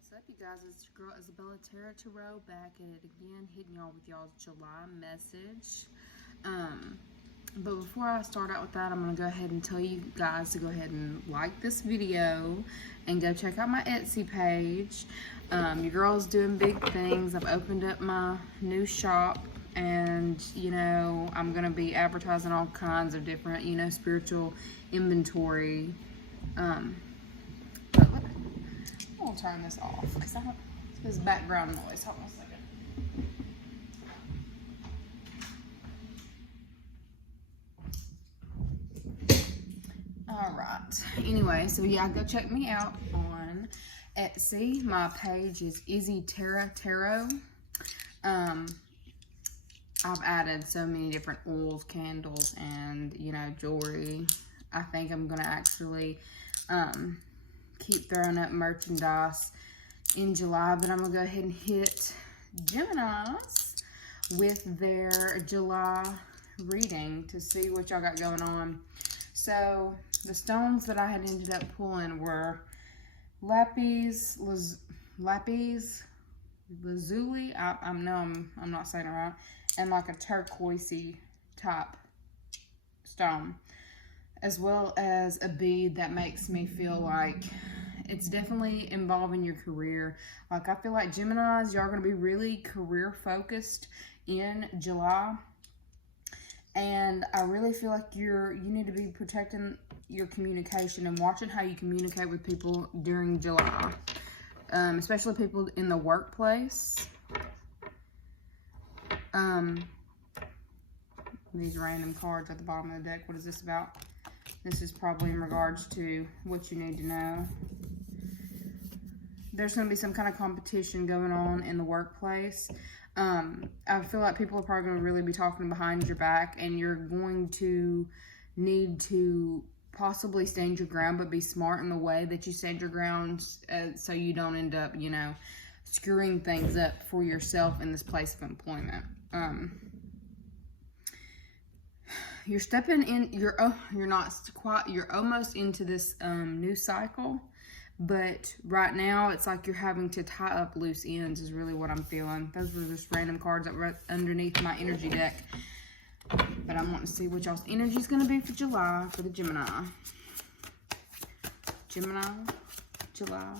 What's up, you guys? It's your girl Isabella Tarot back at it again, hitting y'all with y'all's July message. But before I start out with that, I'm going to go ahead and tell you guys to go ahead and like this video and go check out my Etsy page. Your girl's doing big things. I've opened up my new shop, and you know, I'm going to be advertising all kinds of different, you know, spiritual inventory. But we'll turn this off because I have this background noise. Hold on a second. Alright, anyway, so yeah, go check me out on Etsy. My page is Izzy Tarot. I've added so many different oils, candles, and, you know, jewelry. I think I'm going to actually keep throwing up merchandise in July, but I'm going to go ahead and hit Gemini's with their July reading to see what y'all got going on. So the stones that I had ended up pulling were lapis lazuli. I'm not saying it right, and like a turquoisey type stone, as well as a bead that makes me feel like it's definitely involving your career. Like, I feel like Geminis, y'all are going to be really career focused in July. And I really feel like you need to be protecting your communication and watching how you communicate with people during July. Especially people in the workplace. These random cards at the bottom of the deck, what is this about? This is probably in regards to what you need to know. There's going to be some kind of competition going on in the workplace. I feel like people are probably going to really be talking behind your back, and you're going to need to possibly stand your ground, but be smart in the way that you stand your ground, so you don't end up, you know, screwing things up for yourself in this place of employment. You're stepping in, you're almost into this new cycle, but right now it's like you're having to tie up loose ends is really what I'm feeling. Those were just random cards that were underneath my energy deck, but I want to see what y'all's energy is going to be for July for the Gemini. Gemini, July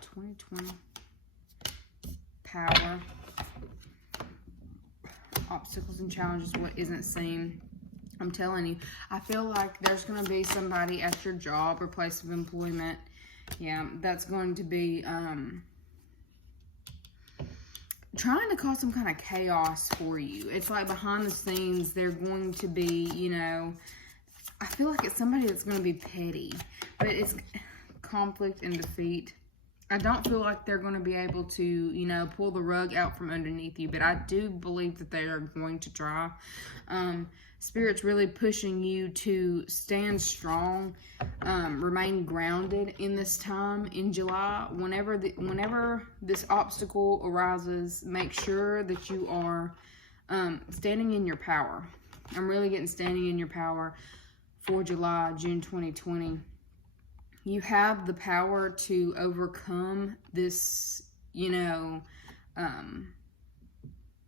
2020. Power. Obstacles and challenges, what isn't seen. I'm telling you, I feel like there's going to be somebody at your job or place of employment, yeah, that's going to be trying to cause some kind of chaos for you. It's like behind the scenes, they're going to be, you know, I feel like it's somebody that's going to be petty, but it's conflict and defeat. I don't feel like they're going to be able to, you know, pull the rug out from underneath you, but I do believe that they are going to try. Spirit's really pushing you to stand strong, remain grounded in this time in July. Whenever this obstacle arises, make sure that you are standing in your power. I'm really getting standing in your power for July, June 2020. You have the power to overcome this, you know,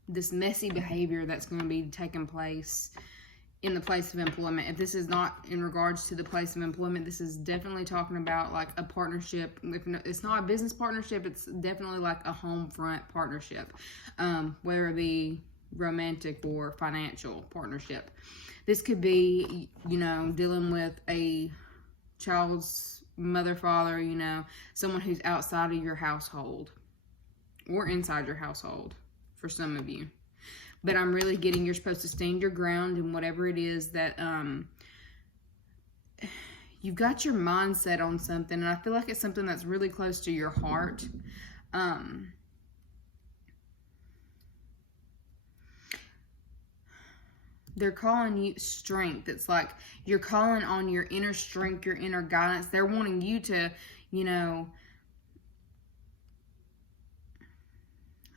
this messy behavior that's going to be taking place in the place of employment. If this is not in regards to the place of employment, this is definitely talking about like a partnership. If it's not a business partnership, it's definitely like a home front partnership, whether it be romantic or financial partnership. This could be, you know, dealing with a child's mother, father, you know, someone who's outside of your household or inside your household for some of you. But I'm really getting you're supposed to stand your ground in whatever it is that you've got your mindset on something, and I feel like it's something that's really close to your heart. They're calling you strength. It's like you're calling on your inner strength, your inner guidance. They're wanting you to, you know,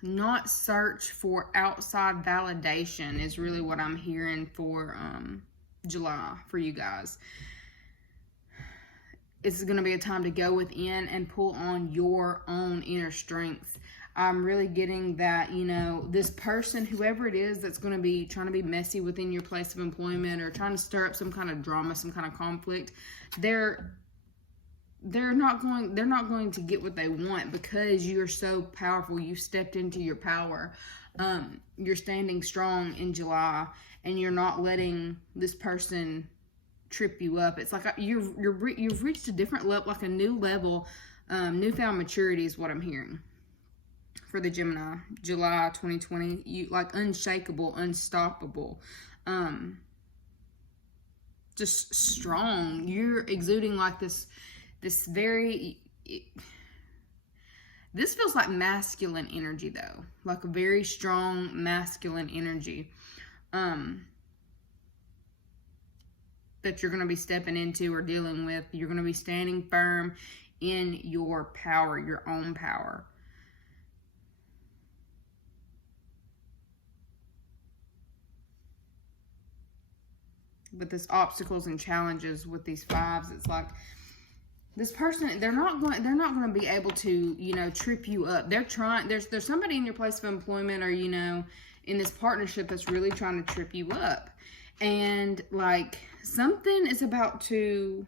not search for outside validation is really what I'm hearing for July for you guys. it's going to be a time to go within and pull on your own inner strength. I'm really getting that, you know, this person, whoever it is that's going to be trying to be messy within your place of employment or trying to stir up some kind of drama, some kind of conflict, they're not going to get what they want because you're so powerful. You stepped into your power. You're standing strong in July, and you're not letting this person trip you up. It's like you've reached a different level, like a new level, newfound maturity is what I'm hearing for the Gemini. July 2020, you like unshakable, unstoppable, just strong. You're exuding like this very, this feels like masculine energy though, like a very strong masculine energy that you're going to be stepping into or dealing with. You're going to be standing firm in your power, your own power. But this obstacles and challenges with these fives, it's like this person, they're not going to be able to, you know, trip you up. They're trying, there's somebody in your place of employment or, you know, in this partnership that's really trying to trip you up. And like something is about to,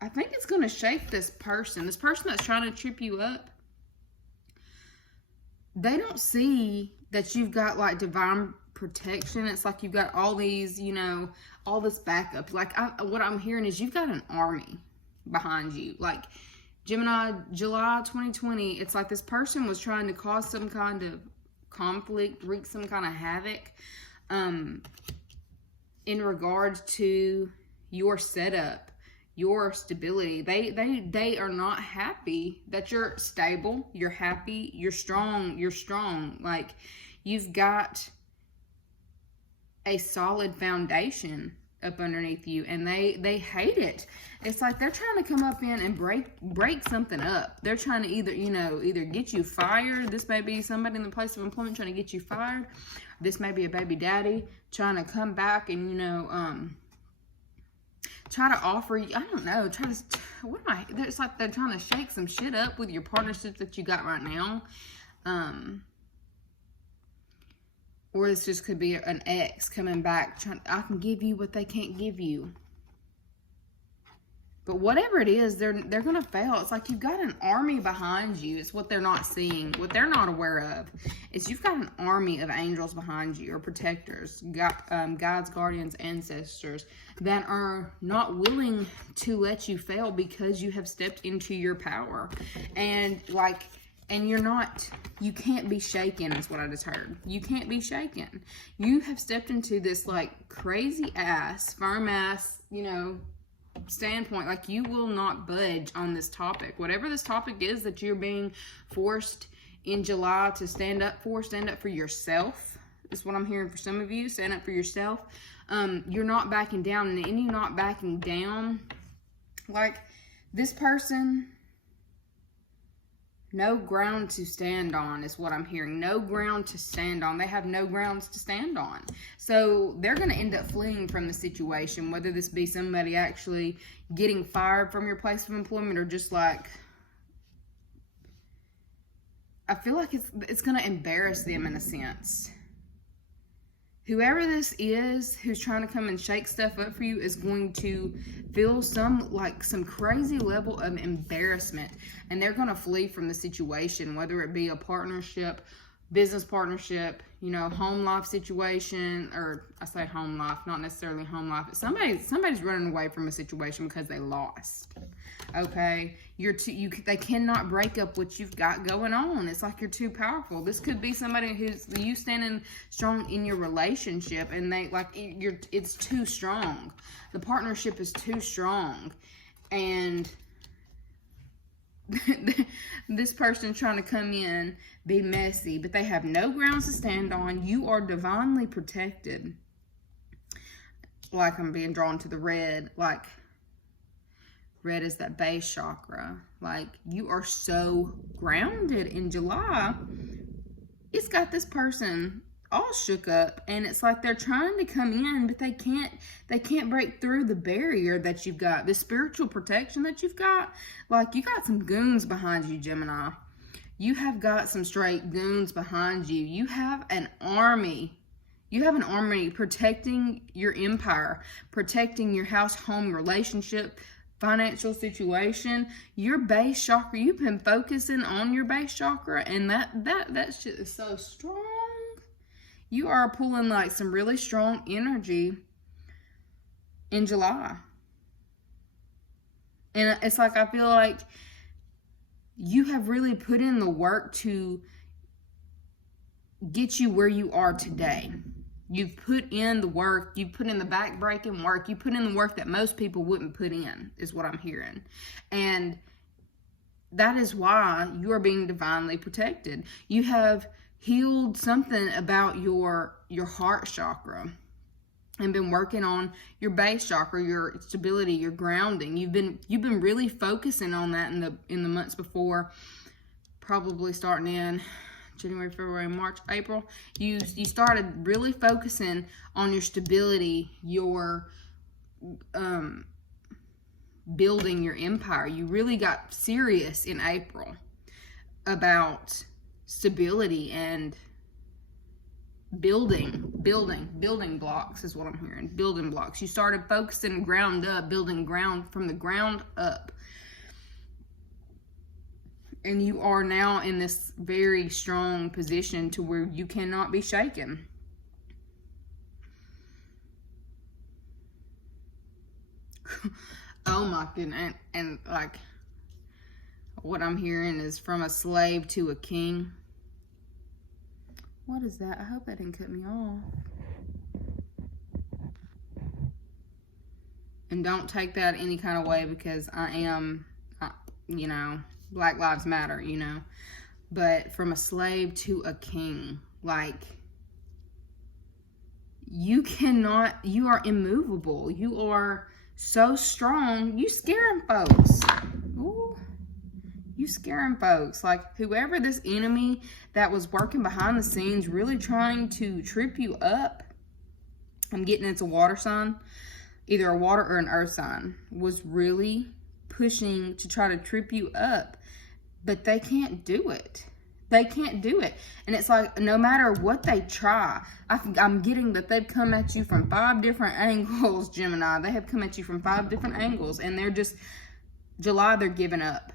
I think it's going to shake this person that's trying to trip you up. They don't see that you've got like divine protection. It's like you've got all these, you know, all this backup. Like what I'm hearing is you've got an army behind you. Like Gemini, July 2020, it's like this person was trying to cause some kind of conflict, wreak some kind of havoc in regards to your setup, your stability. They are not happy that you're stable, you're happy, you're strong. Like you've got a solid foundation up underneath you, and they hate it. It's like they're trying to come up in and break something up. They're trying to either get you fired. This may be somebody in the place of employment trying to get you fired. This may be a baby daddy trying to come back and, you know, try to offer you, I don't know, it's like they're trying to shake some shit up with your partnerships that you got right now. Or this just could be an ex coming back, I can give you what they can't give you. But whatever it is, they're going to fail. It's like you've got an army behind you. It's what they're not seeing. What they're not aware of is you've got an army of angels behind you, or protectors, guides, guardians, ancestors, that are not willing to let you fail because you have stepped into your power. And you can't be shaken is what I just heard. You can't be shaken. You have stepped into this like crazy ass, firm ass, you know, standpoint. Like you will not budge on this topic. Whatever this topic is that you're being forced in July to stand up for yourself. Is what I'm hearing for some of you. Stand up for yourself. You're not backing down, and you're not backing down. Like this person, no ground to stand on is what I'm hearing. No ground to stand on. They have no grounds to stand on. So they're going to end up fleeing from the situation, whether this be somebody actually getting fired from your place of employment or just like, I feel like it's going to embarrass them in a sense. Whoever this is who's trying to come and shake stuff up for you is going to feel some crazy level of embarrassment, and they're going to flee from the situation, whether it be a partnership, business partnership, you know, home life situation, or I say home life, not necessarily home life. Somebody's running away from a situation because they lost. Okay, they cannot break up what you've got going on. It's like you're too powerful. This could be somebody who's you standing strong in your relationship, and it's too strong. The partnership is too strong, and this person trying to come in, be messy, but they have no grounds to stand on. You are divinely protected. Like I'm being drawn to the red, like red is that base chakra. Like you are so grounded in July. It's got this person all shook up, and it's like they're trying to come in, but they can't break through the barrier that you've got, the spiritual protection that you've got. Like, you got some goons behind you, Gemini. You have got some straight goons behind you. You have an army. You have an army protecting your empire, protecting your house, home, relationship, financial situation, your base chakra. You've been focusing on your base chakra, and that shit is so strong. You are pulling like some really strong energy in July. And it's like, I feel like you have really put in the work to get you where you are today. You've put in the work, you've put in the back-breaking work, you put in the work that most people wouldn't put in, is what I'm hearing. And that is why you are being divinely protected. You have healed something about your heart chakra and been working on your base chakra, your stability, your grounding. You've been really focusing on that in the months before, probably starting in January, February, March, April. You started really focusing on your stability, your building your empire. You really got serious in April about stability and building blocks is what I'm hearing. Building blocks. You started focusing ground up, building ground from the ground up. And you are now in this very strong position to where you cannot be shaken. Oh my goodness. And like, what I'm hearing is from a slave to a king. What is that? I hope that didn't cut me off. And don't take that any kind of way, because I am, you know, Black Lives Matter, you know. But from a slave to a king, like, you are immovable. You are so strong. You scaring folks. Ooh. You scaring folks. Like, whoever this enemy that was working behind the scenes, really trying to trip you up, I'm getting it's a water sign, either a water or an earth sign, was really pushing to try to trip you up, but they can't do it. They can't do it. And it's like, no matter what they try, I'm getting that they've come at you from 5 different angles, Gemini. They have come at you from 5 different angles, and they're just, July, they're giving up.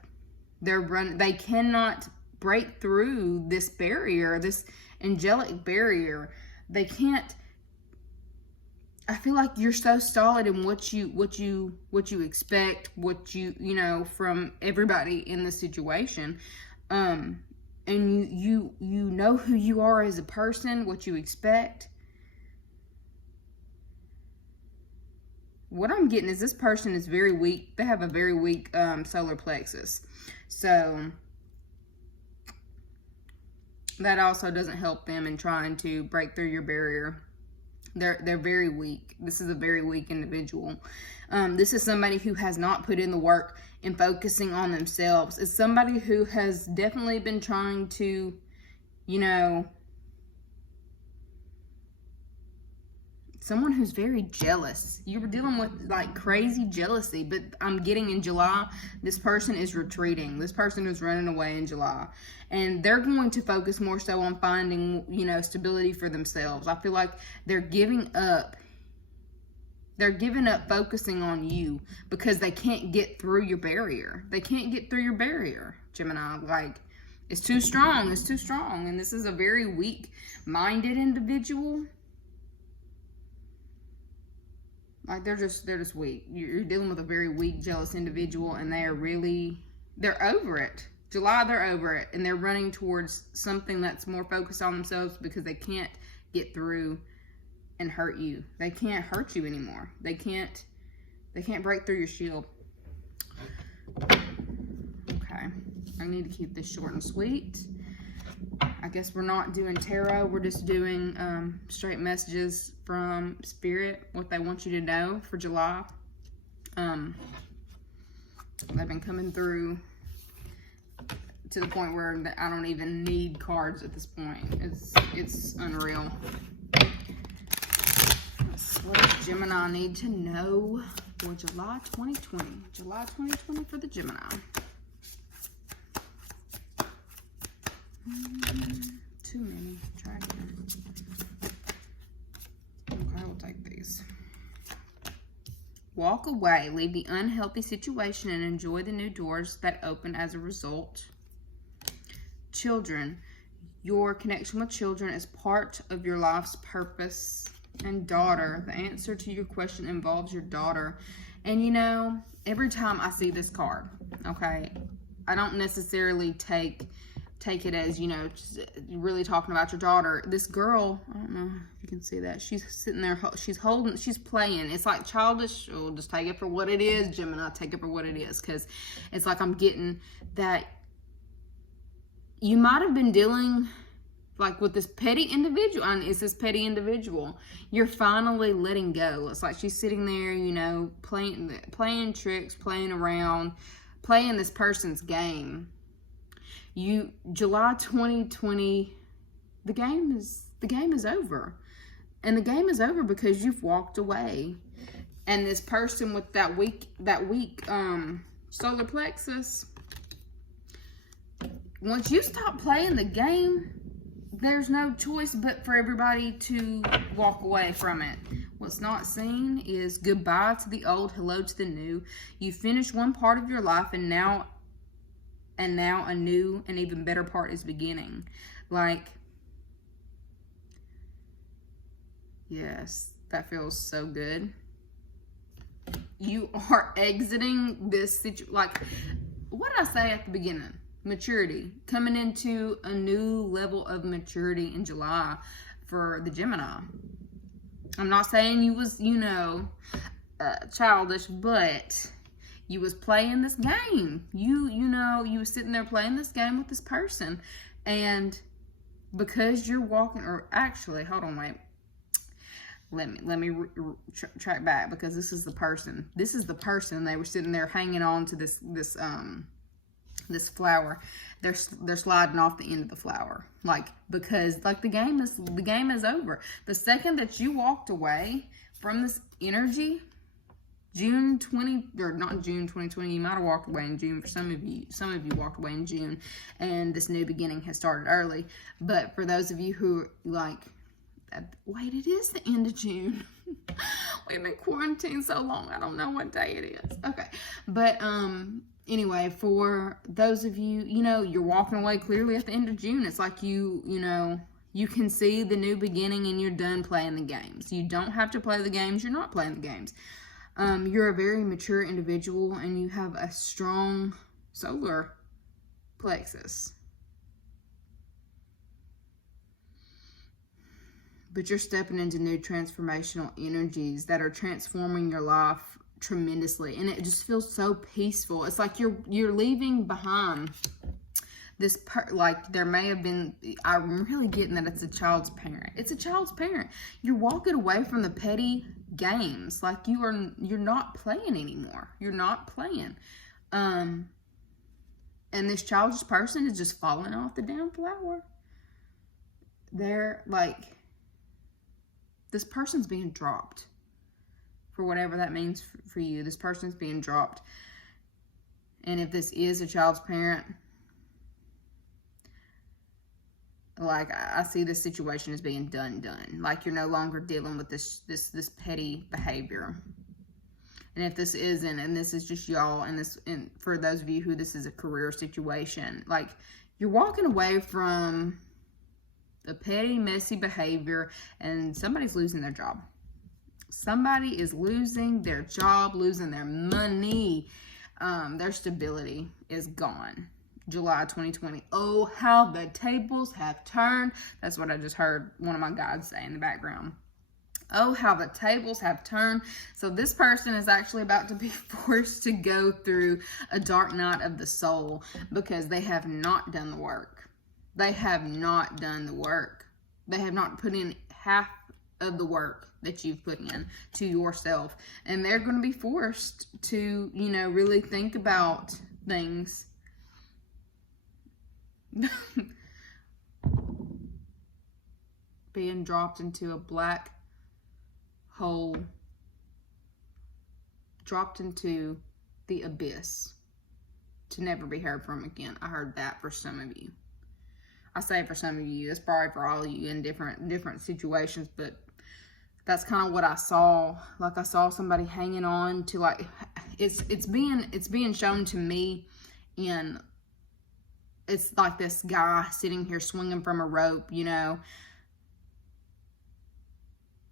They cannot break through this barrier, this angelic barrier. They can't. I feel like you're so solid in what you expect, you know, from everybody in the situation. And you know who you are as a person, what you expect. What I'm getting is this person is very weak. They have a very weak solar plexus. So that also doesn't help them in trying to break through your barrier. They're very weak. This is a very weak individual. This is somebody who has not put in the work in focusing on themselves. It's somebody who has definitely been trying to, you know, someone who's very jealous. You were dealing with like crazy jealousy, but I'm getting in July, this person is retreating. This person is running away in July. And they're going to focus more so on finding, you know, stability for themselves. I feel like they're giving up. They're giving up focusing on you because they can't get through your barrier. They can't get through your barrier, Gemini. Like, it's too strong. It's too strong. And this is a very weak-minded individual. Like, they're just weak. You're dealing with a very weak, jealous individual, and they're over it. July, they're over it, and they're running towards something that's more focused on themselves because they can't get through and hurt you. They can't hurt you anymore. They can't break through your shield. Okay, I need to keep this short and sweet. I guess we're not doing tarot. We're just doing straight messages from Spirit, what they want you to know for July. They've been coming through to the point where I don't even need cards at this point. It's unreal. What does Gemini need to know for July 2020? July 2020 for the Gemini. Too many. Try again. Okay, we'll take these. Walk away. Leave the unhealthy situation and enjoy the new doors that open as a result. Children. Your connection with children is part of your life's purpose. And daughter. The answer to your question involves your daughter. And you know, every time I see this card, okay, I don't necessarily take it as, you know, really talking about your daughter. This girl, I don't know if you can see that. She's sitting there, she's playing. It's like childish. Oh, just take it for what it is, Gemini. Take it for what it is. Because it's like I'm getting that you might have been dealing like with this petty individual. And it's this petty individual. You're finally letting go. It's like she's sitting there, you know, playing tricks, playing around, playing this person's game. July 2020, the game is over. And the game is over because you've walked away. And this person with that weak solar plexus, once you stop playing the game, there's no choice but for everybody to walk away from it. What's not seen is goodbye to the old, hello to the new. You finished one part of your life, and now a new and even better part is beginning. Like, yes, that feels so good. You are exiting this situation. Like, what did I say at the beginning? Maturity. Coming into a new level of maturity in July for the Gemini. I'm not saying you was, you know, childish, but you was playing this game. You know, you was sitting there playing this game with this person. And because you're walking, or actually, hold on, wait. Let me track back, because this is the person. This is the person. They were sitting there hanging on to this flower. They're sliding off the end of the flower, like, because like the game is over. The second that you walked away from this energy, June 2020, you might have walked away in June. For some of you walked away in June, and this new beginning has started early. But for those of you who like, wait, it is the end of June. We've been quarantined so long, I don't know what day it is. Okay, but anyway, for those of you, you know, you're walking away clearly at the end of June. It's like you know, you can see the new beginning and you're done playing the games. You don't have to play the games. You're not playing the games. You're a very mature individual, and you have a strong solar plexus. But you're stepping into new transformational energies that are transforming your life tremendously, and it just feels so peaceful. It's like you're leaving behind this like there may have been, I'm really getting that it's a child's parent. It's a child's parent. You're walking away from the petty games. Like you're not playing anymore. You're not playing. And this childish person is just falling off the damn flower. They're like, this person's being dropped. For whatever that means for you. This person's being dropped. And if this is a child's parent, like, I see this situation as being done. Like, you're no longer dealing with this petty behavior. And if this isn't, and this is just y'all, and for those of you who this is a career situation, like, you're walking away from the petty, messy behavior, and somebody's losing their job. Somebody is losing their job, losing their money. Their stability is gone. July 2020. Oh, how the tables have turned. That's what I just heard one of my guides say in the background. Oh, how the tables have turned. So this person is actually about to be forced to go through a dark night of the soul because they have not done the work. They have not done the work. They have not put in half of the work that you've put in to yourself. And they're going to be forced to, you know, really think about things being dropped into a black hole, dropped into the abyss to never be heard from again. I heard that for some of you. I say for some of you, it's probably for all of you in different situations, but that's kind of what I saw. Like, I saw somebody hanging on to, like, it's being shown to me in, it's like this guy sitting here swinging from a rope, you know.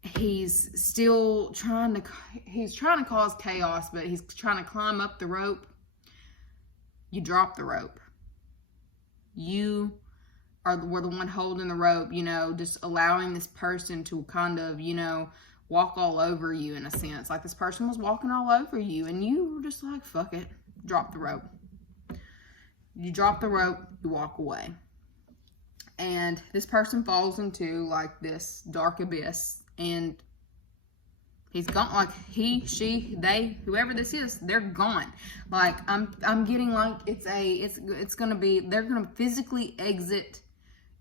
He's still trying to cause chaos, but he's trying to climb up the rope. You drop the rope. You were the one holding the rope, you know, just allowing this person to kind of, you know, walk all over you in a sense. Like, this person was walking all over you, and you were just like, fuck it, drop the rope. You drop the rope, you walk away. And this person falls into, like, this dark abyss, and he's gone. Like, he, she, they, whoever this is, they're gone. Like, I'm getting like it's gonna be, they're gonna physically exit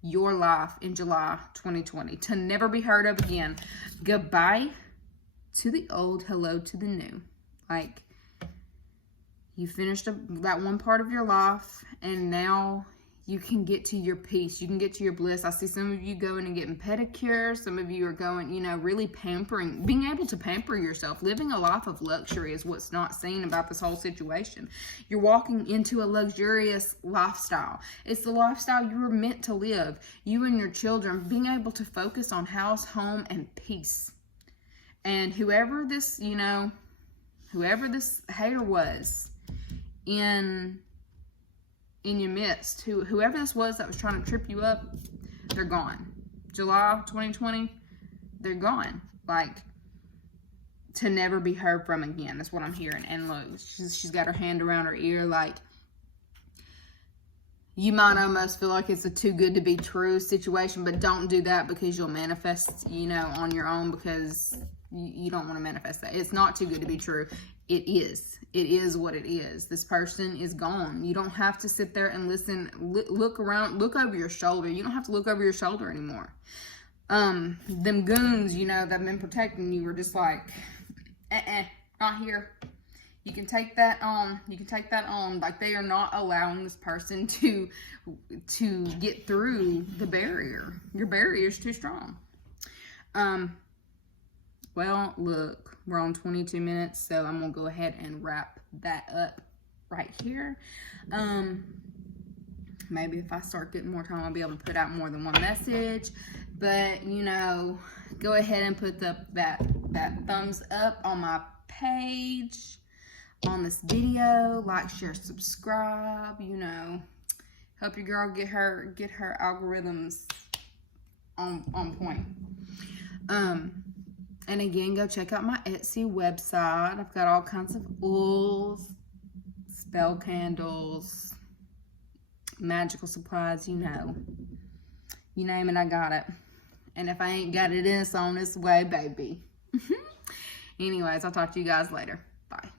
your life in July 2020 to never be heard of again. Goodbye to the old, hello to the new. Like, you finished that one part of your life, and now you can get to your peace. You can get to your bliss. I see some of you going and getting pedicures. Some of you are going, you know, really pampering, being able to pamper yourself. Living a life of luxury is what's not seen about this whole situation. You're walking into a luxurious lifestyle. It's the lifestyle you were meant to live. You and your children being able to focus on house, home, and peace. And whoever this, you know, whoever this hater was in your midst, whoever this was that was trying to trip you up, they're gone. July 2020, they're gone. Like, to never be heard from again. That's what I'm hearing. And look, she's got her hand around her ear. Like, you might almost feel like it's a too good to be true situation, but don't do that, because you'll manifest, you know, on your own, because you don't want to manifest that. It's not too good to be true. It is. It is what it is. This person is gone. You don't have to sit there and listen. Look around. Look over your shoulder. You don't have to look over your shoulder anymore. Them goons, you know, that have been protecting you, were just like, not here. You can take that on. You can take that on. Like, they are not allowing this person to get through the barrier. Your barrier is too strong. Well, look, we're on 22 minutes, so I'm going to go ahead and wrap that up right here. Maybe if I start getting more time, I'll be able to put out more than one message. But, you know, go ahead and put that thumbs up on my page, on this video. Like, share, subscribe, you know. Help your girl get her algorithms on point. And again, go check out my Etsy website. I've got all kinds of oils, spell candles, magical supplies, you know. You name it, I got it. And if I ain't got it, it's on its way, baby. Anyways, I'll talk to you guys later. Bye.